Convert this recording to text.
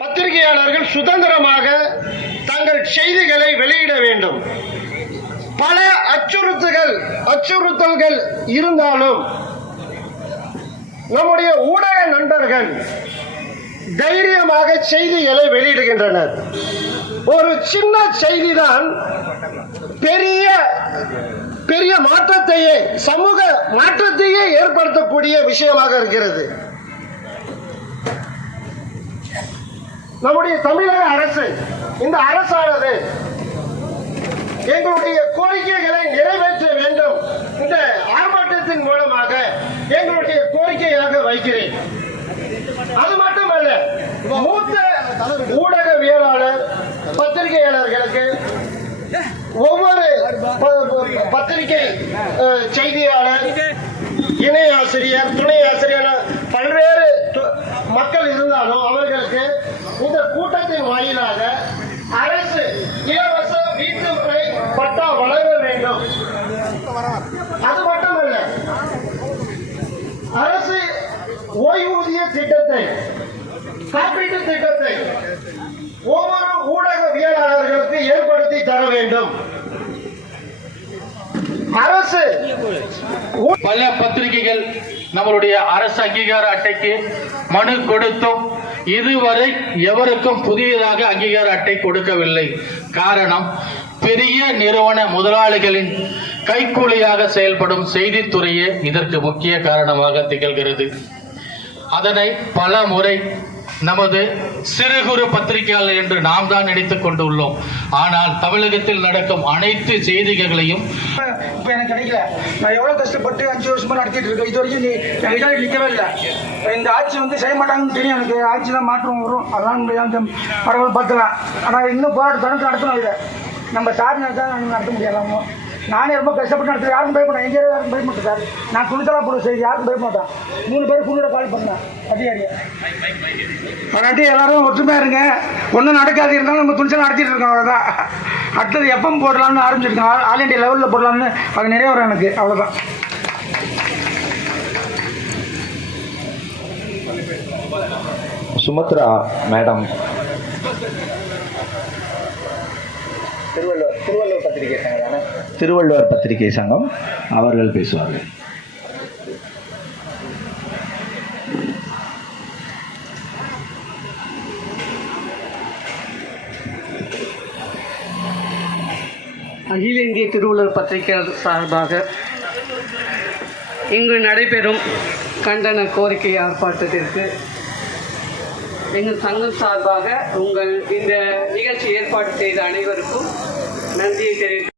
பத்திரிகையாளர்கள் சுதந்திரமாக தங்கள் செய்திகளை வெளியிட வேண்டும். பல அச்சுறுத்துகள் அச்சுறுத்தல்கள் இருந்தாலும் நம்முடைய ஊடக நண்பர்கள் தைரியமாக செய்திகளை வெளியிடுகின்றனர். ஒரு சின்ன செய்திதான் பெரிய பெரிய மாற்றத்தையே சமூக மாற்றத்தையே ஏற்படுத்தக்கூடிய விஷயமாக இருக்கிறது. நம்முடைய தமிழக அரசு இந்த அரசானது எங்களுடைய கோரிக்கைகளை நிறைவேற்ற வேண்டும். இந்த ஆர்ப்பாட்டத்தின் மூலமாக எங்களுடைய கோரிக்கையாக வைக்கிறேன். அது மட்டுமல்ல மூத்த ஊடகவியலாளர் பத்திரிகையாளர்களுக்கு ஒவ்வொரு பத்திரிகை செய்தியாளர் இணை ஆசிரியர் துணை ஆசிரியர் அது மட்டுமல்ல அரசு ஓய்வூதிய திட்டத்தை காப்பீட்டு திட்டத்தை ஒவ்வொரு ஊடகவியலாளர்களுக்கு ஏற்படுத்தி தர வேண்டும். அரசு பல பத்திரிகைகள் நம்மளுடைய அரசு அங்கீகார அட்டைக்கு மனு கொடுத்தும் இதுவரை எவருக்கும் புதியதாக அங்கீகார அட்டை கொடுக்கவில்லை. காரணம் பெரிய நிறுவன முதலாளிகளின் கைக்கூலியாக செயல்படும் செய்தித்துறையே இதற்கு முக்கிய காரணமாக திகழ்கிறது. அதனை பல முறை நமது சிறு குறு பத்திரிகையாளர் என்று நாம் தான் நினைத்துக் கொண்டுள்ளோம். ஆனால் தமிழகத்தில் நடக்கும் அனைத்து செய்திகளையும் இப்போ எனக்கு கிடைக்கல. நான் எவ்வளோ கஷ்டப்பட்டு அஞ்சு வருஷமா நடத்திட்டு இருக்கேன். இது வரைக்கும் நீ என்கிட்ட நிற்கவே இல்லை. இந்த ஆட்சி வந்து செய்ய மாட்டாங்கன்னு தெரியும் எனக்கு. ஆட்சி தான் மாற்றம் வரும். அதெல்லாம் முடியாது பரவாயில்ல பார்த்துலாம் ஆனால் இன்னும் போராட்ட தொடர்ந்து நடத்தணும் இல்லை நம்ம சார் நடத்தா நடத்த முடியலாமோ? நானே ரொம்ப கஷ்டப்பட்டு நடத்துறேன். யாருக்கும் பயப்பட எங்கே யாருக்கும் பயப்பட்டேன் சார். நான் துணித்தலா போட செய்தி யாருக்கும் பயப்படாட்டேன் மூணு பேர் குழுட கால் பண்ணேன். அதிகாரியை அதனாட்டி எல்லாரும் ஒற்றுமையாக இருங்க. ஒன்றும் நடக்காது. இருந்தாலும் நம்ம துணிச்சல் நடத்திட்டு இருக்கோம் அவ்வளோதான் அடுத்தது எப்போ போடலாம்னு ஆரம்பிச்சிருக்கோம் ஆல் இண்டியா லெவலில் போடலாம்னு அது நிறைய வரும் எனக்கு. அவ்வளோதான் சுமத்ரா மேடம். திருவள்ளுவர் திருவள்ளுவர் பத்திரிகை சங்கம் தானே? திருவள்ளுவர் பத்திரிகை சங்கம் அவர்கள் பேசுவார்கள். அகில இந்திய திருவள்ளுவர் பத்திரிகையாளர் சார்பாக இங்கு நடைபெறும் கண்டன கோரிக்கை ஆர்ப்பாட்டத்திற்கு எங்கள் சங்கம் சார்பாக உங்கள் இந்த நிகழ்ச்சி ஏற்பாடு செய்த அனைவருக்கும் நன்றியை தெரிவித்து